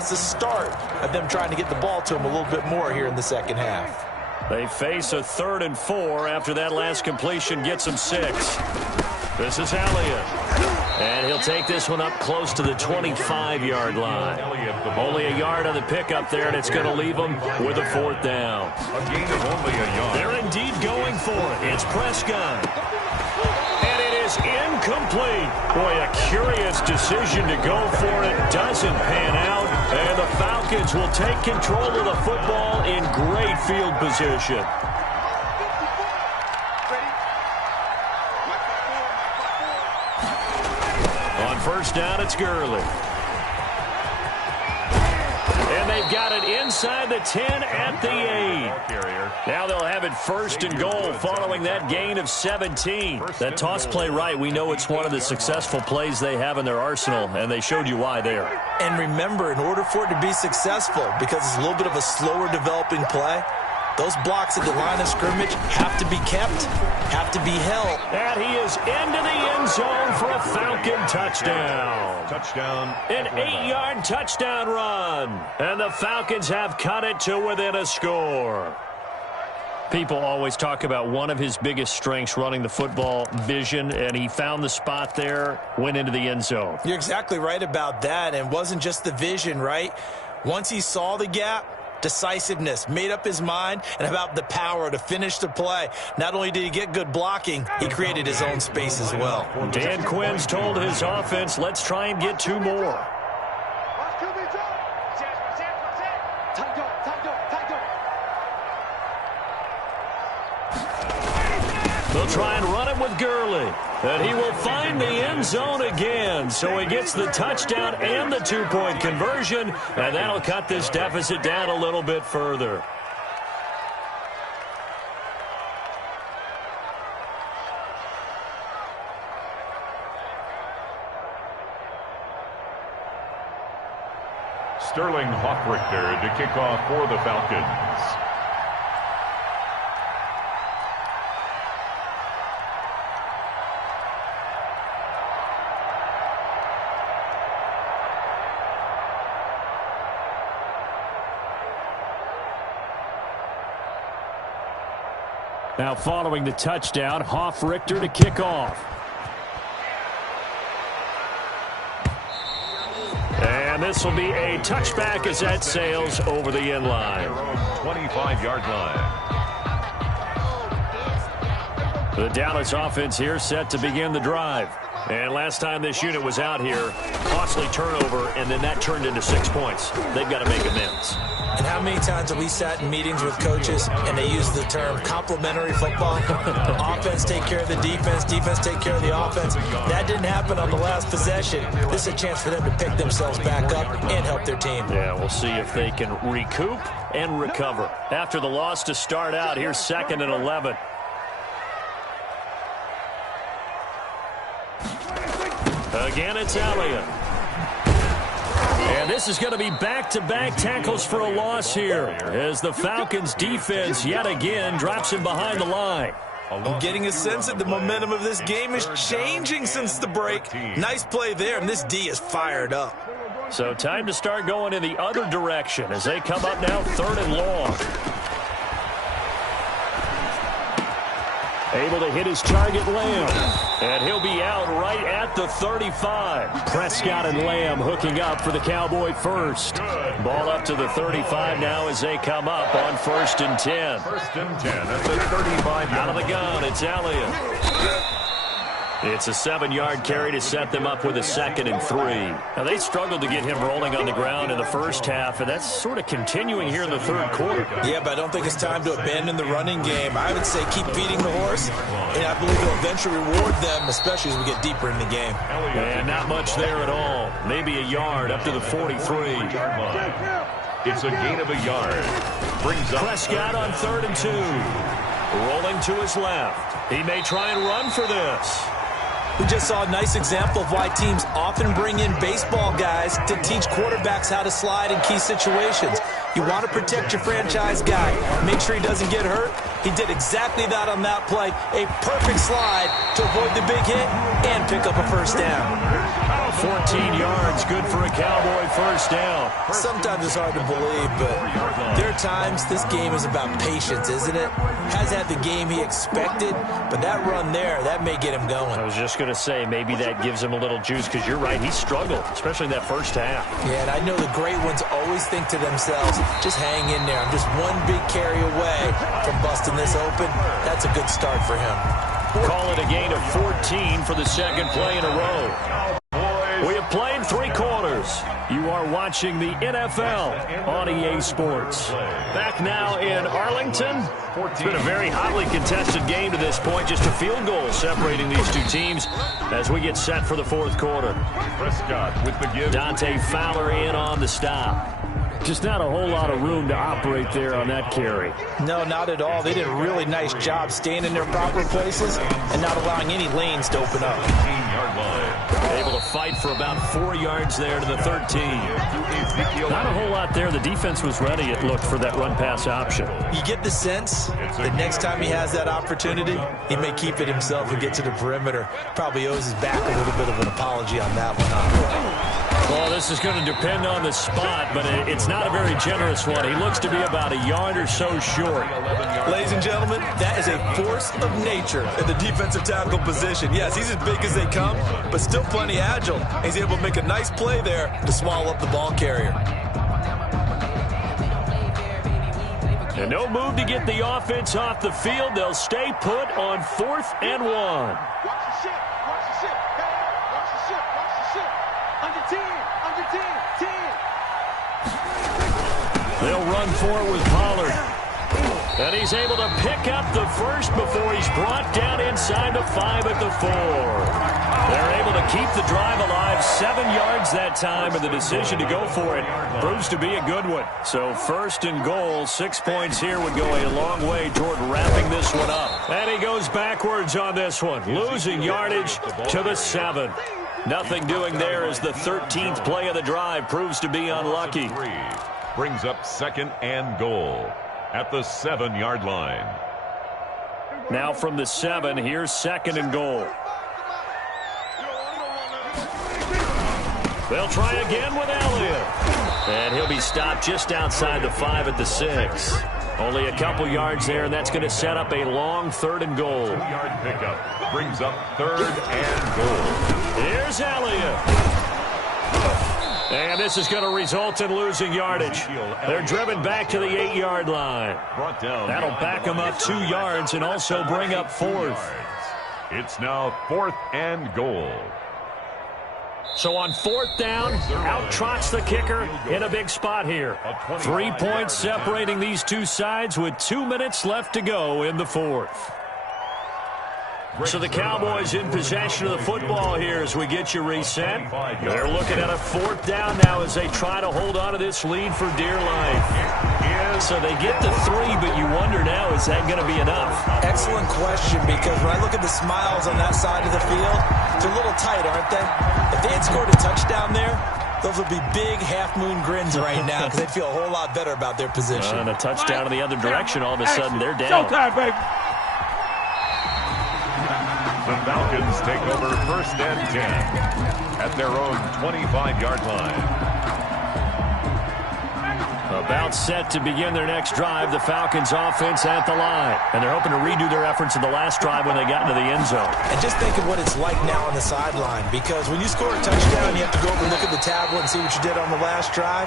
that's the start of them trying to get the ball to him a little bit more here in the second half. They face a 3rd and 4 after that last completion gets them 6. This is Elliott. And he'll take this one up close to the 25-yard line. Only a yard on the pickup there, and it's going to leave them with a 4th down. A gain of only a yard. They're indeed going for it. It's Prescott. And it is incomplete. Boy, a curious decision to go for it. Doesn't pan out. And the Falcons will take control of the football in great field position. On first down, it's Gurley. And they've got it inside the 10 at the 8. Now they'll have it 1st and goal following that gain of 17. That toss play right, we know it's one of the successful plays they have in their arsenal, and they showed you why there. And remember, in order for it to be successful, because it's a little bit of a slower developing play, those blocks at the line of scrimmage have to be kept, have to be held. And he is into the end zone for a Falcon touchdown. Touchdown. An 8-yard touchdown run. And the Falcons have cut it to within a score. People always talk about one of his biggest strengths, running the football, vision, and he found the spot there, went into the end zone. You're exactly right about that, and it wasn't just the vision, right? Once he saw the gap, decisiveness, made up his mind, and about the power to finish the play. Not only did he get good blocking, he created his own space as well. Dan Quinn's told his offense, let's try and get 2 more. They'll try and run it with Gurley. And he will find the end zone again. So he gets the touchdown and the 2-point conversion. And that'll cut this deficit down a little bit further. Sterling Hoffrichter to kick off for the Falcons. Now following the touchdown, Hoffrichter to kick off. And this will be a touchback as that sails over the end line. 25-yard line. The Dallas offense here set to begin the drive. And last time this unit was out here, costly turnover, and then that turned into 6 points. They've got to make amends. And how many times have we sat in meetings with coaches and they use the term complementary football? Offense take care of the defense, defense take care of the offense. That didn't happen on the last possession. This is a chance for them to pick themselves back up and help their team. Yeah, we'll see if they can recoup and recover. After the loss to start out, here's 2nd and 11. Again, it's Elliott. And this is going to be back-to-back tackles for a loss here as the Falcons defense yet again drops him behind the line. I'm getting a sense that the momentum of this game is changing since the break. Nice play there, and this D is fired up. So time to start going in the other direction as they come up now 3rd and long. Able to hit his target, Lamb. And he'll be out right at the 35. Prescott and Lamb hooking up for the Cowboy first. Ball up to the 35 now as they come up on 1st and 10. 1st and 10 at the 35. Out of the gun, it's Elliott. It's a 7-yard carry to set them up with a 2nd and 3. Now, they struggled to get him rolling on the ground in the first half, and that's sort of continuing here in the 3rd quarter. Yeah, but I don't think it's time to abandon the running game. I would say keep feeding the horse, and I believe it'll eventually reward them, especially as we get deeper in the game. And not much there at all. Maybe a yard up to the 43. It's a gain of a yard. Brings up Prescott on 3rd and 2. Rolling to his left. He may try and run for this. We just saw a nice example of why teams often bring in baseball guys to teach quarterbacks how to slide in key situations. You want to protect your franchise guy. Make sure he doesn't get hurt. He did exactly that on that play. A perfect slide to avoid the big hit and pick up a 1st down. 14 yards, good for a Cowboy first down. Sometimes it's hard to believe, but there are times this game is about patience, isn't it? Has had the game he expected, but that run there, that may get him going. I was just going to say, maybe that gives him a little juice, because you're right, he struggled, especially in that first half. Yeah, and I know the great ones always think to themselves, just hang in there. I'm just one big carry away from busting this open. That's a good start for him. Call it a gain of 14 for the second play in a row. We have played 3 quarters. You are watching the NFL on EA Sports. Back now in Arlington. It's been a very hotly contested game to this point. Just a field goal separating these two teams as we get set for the fourth quarter. Prescott with the give. Dante Fowler in on the stop. Just not a whole lot of room to operate there on that carry. No, not at all. They did a really nice job staying in their proper places and not allowing any lanes to open up. 15-yard line. Able to fight for about 4 yards there to the 13. Not a whole lot there. The defense was ready, it looked, for that run-pass option. You get the sense that next time he has that opportunity, he may keep it himself and get to the perimeter. Probably owes his back a little bit of an apology on that one. Well, this is going to depend on the spot, but it's not a very generous one. He looks to be about a yard or so short. Ladies and gentlemen, that is a force of nature in the defensive tackle position. Yes, he's as big as they come, but still plenty agile. He's able to make a nice play there to swallow up the ball carrier. And no move to get the offense off the field. They'll stay put on 4th and 1. Watch the ship. Watch the ship. Watch the ship. Watch the ship. Under 10. Under 10. 10. They'll run for it with Pollard. And he's able to pick up the first before he's brought down inside the 5 at the 4. They're able to keep the drive alive, 7 yards that time, and the decision to go for it proves to be a good one. So 1st and goal, 6 points here would go a long way toward wrapping this one up. And he goes backwards on this one, losing yardage to the 7. Nothing doing there as the 13th play of the drive proves to be unlucky. Brings up 2nd and goal at the 7-yard line. Now from the 7, here's 2nd and goal. They'll try again with Elliott. And he'll be stopped just outside the 5 at the 6. Only a couple yards there, and that's going to set up a long 3rd and goal. 2-yard pickup brings up 3rd and goal. Here's Elliott. And this is going to result in losing yardage. They're driven back to the 8-yard line. That'll back them up 2 yards and also bring up 4th. It's now 4th and goal. So on 4th down, out trots the kicker in a big spot here. 3 points separating these two sides with 2 minutes left to go in the 4th. So the Cowboys in possession of the football here as we get you reset. They're looking at a 4th down now as they try to hold on to this lead for dear life. So they get to 3, but you wonder now, is that going to be enough? Excellent question, because when I look at the smiles on that side of the field, they're a little tight, aren't they? If they had scored a touchdown there, those would be big half-moon grins right now because they'd feel a whole lot better about their position. And a touchdown in the other direction, all of a sudden they're down. Showtime, baby. The Falcons take over 1st and 10 at their own 25-yard line. About set to begin their next drive, the Falcons offense at the line. And they're hoping to redo their efforts in the last drive when they got into the end zone. And just think of what it's like now on the sideline, because when you score a touchdown, you have to go over and look at the tablet and see what you did on the last drive.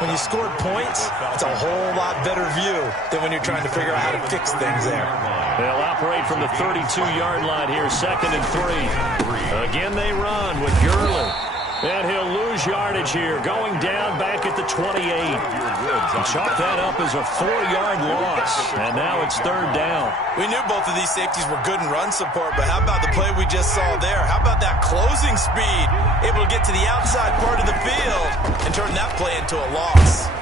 When you scored points, it's a whole lot better view than when you're trying to figure out how to fix things there. They'll operate from the 32-yard line here, 2nd and 3. Again, they run with Gurley. And he'll lose yardage here, going down back at the 28. He chalked that up as a 4-yard loss, and now it's 3rd down. We knew both of these safeties were good in run support, but how about the play we just saw there? How about that closing speed? Able to get to the outside part of the field and turn that play into a loss.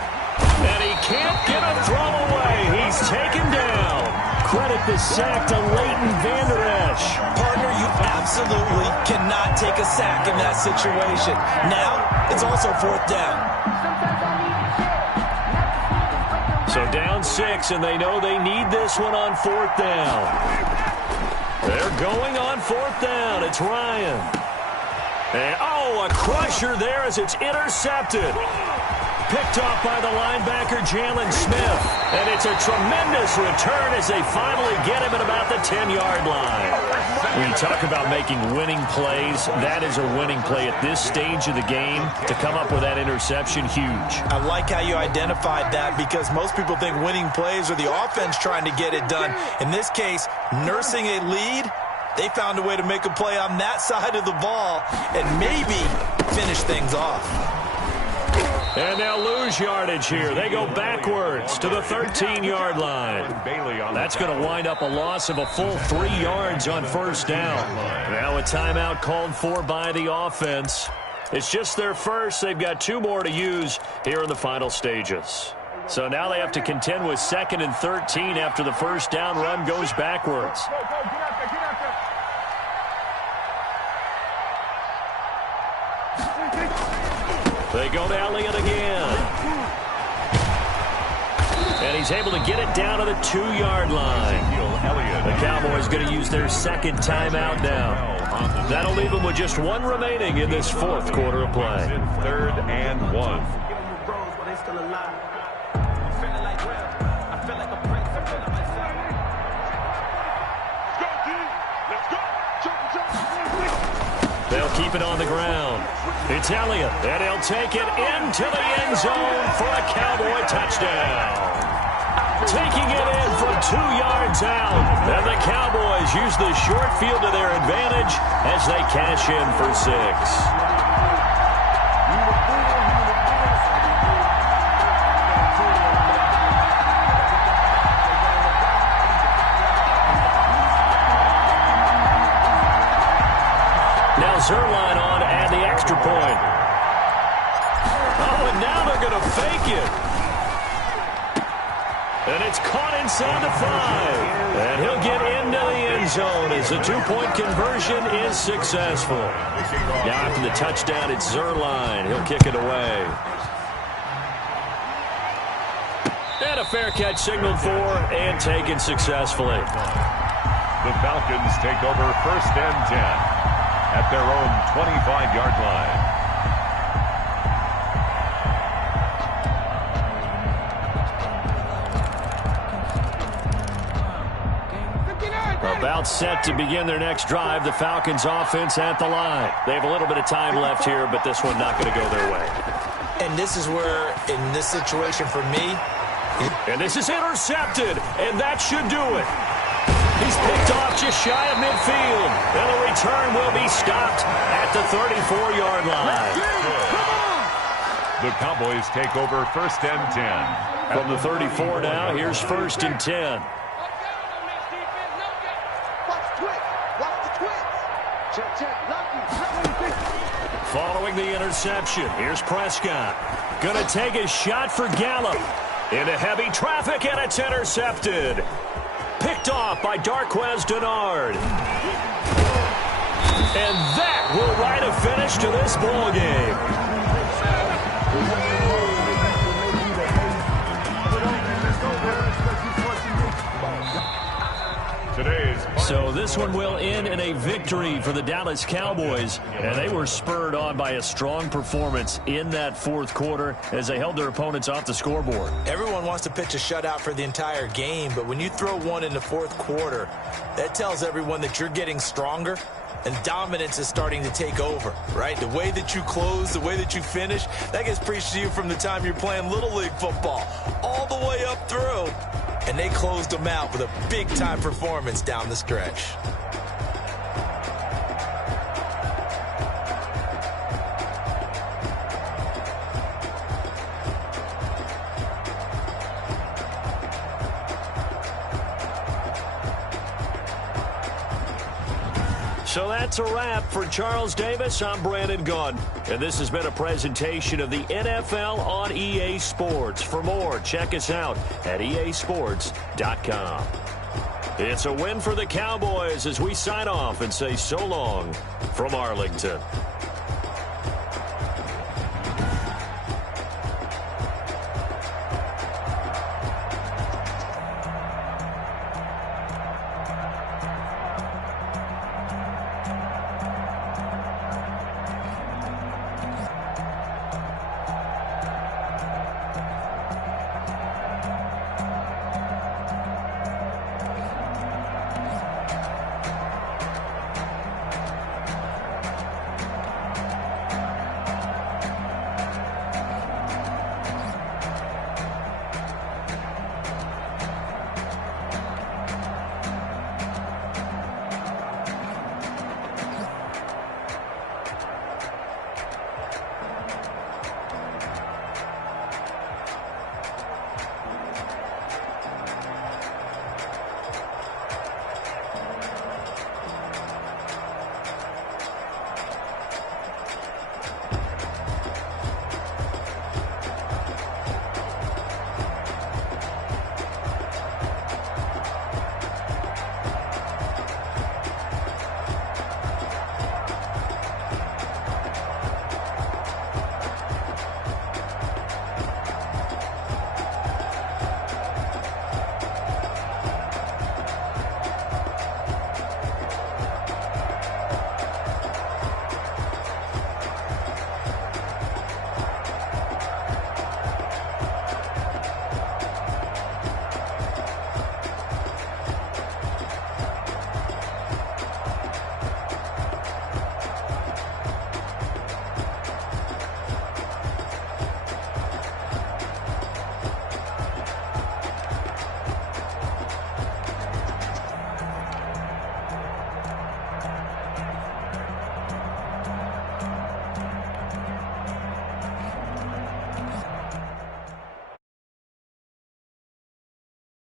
And he can't get a throw away. He's taken down. Credit the sack to Leighton Vander Esch. Partner, you absolutely cannot take a sack in that situation. Now, it's also 4th down. So down 6, and they know they need this one on 4th down. They're going on 4th down. It's Ryan. And, oh, a crusher there as it's intercepted. Picked off by the linebacker, Jalen Smith. And it's a tremendous return as they finally get him at about the 10-yard line. When you talk about making winning plays, that is a winning play at this stage of the game. To come up with that interception, huge. I like how you identified that because most people think winning plays are the offense trying to get it done. In this case, nursing a lead, they found a way to make a play on that side of the ball and maybe finish things off. And they'll lose yardage here. They go backwards to the 13-yard line. That's going to wind up a loss of a full 3 yards on first down. Now a timeout called for by the offense. It's just their first. They've got 2 more to use here in the final stages. So now they have to contend with 2nd and 13 after the first down run goes backwards. They go to Elliott again. And he's able to get it down to the 2-yard line. The Cowboys going to use their 2nd timeout now. That'll leave them with just 1 remaining in this 4th quarter of play. 3rd and 1. They'll keep it on the ground. It's Elliott, and he'll take it into the end zone for a Cowboy touchdown. Taking it in from 2 yards out. And the Cowboys use the short field to their advantage as they cash in for 6. Zerline on and the extra point. Oh, and now they're going to fake it. And it's caught inside the 5. And he'll get into the end zone as the 2-point conversion is successful. Now after the touchdown, it's Zerline. He'll kick it away. And a fair catch signaled for and taken successfully. The Falcons take over 1st and 10. At their own 25-yard line. About set to begin their next drive, the Falcons offense at the line. They have a little bit of time left here, but this one not going to go their way. And this is where, in this situation for me... And this is intercepted, and that should do it. He's picked off just shy of midfield. And the return will be stopped at the 34-yard line. The Cowboys take over 1st and 10. From the 34 now, here's 1st and 10. Following the interception, here's Prescott. Going to take a shot for Gallup. Into heavy traffic, and it's intercepted. Picked off by Darquez Dennard. And that will write a finish to this ball game. So this one will end in a victory for the Dallas Cowboys, and they were spurred on by a strong performance in that 4th quarter as they held their opponents off the scoreboard. Everyone wants to pitch a shutout for the entire game, but when you throw one in the 4th quarter, that tells everyone that you're getting stronger and dominance is starting to take over, right? The way that you close, the way that you finish, that gets preached to you from the time you're playing Little League football all the way up through. And they closed them out with a big-time performance down the stretch. So that's a wrap for Charles Davis. I'm Brandon Gunn, and this has been a presentation of the NFL on EA Sports. For more, check us out at easports.com. It's a win for the Cowboys as we sign off and say so long from Arlington.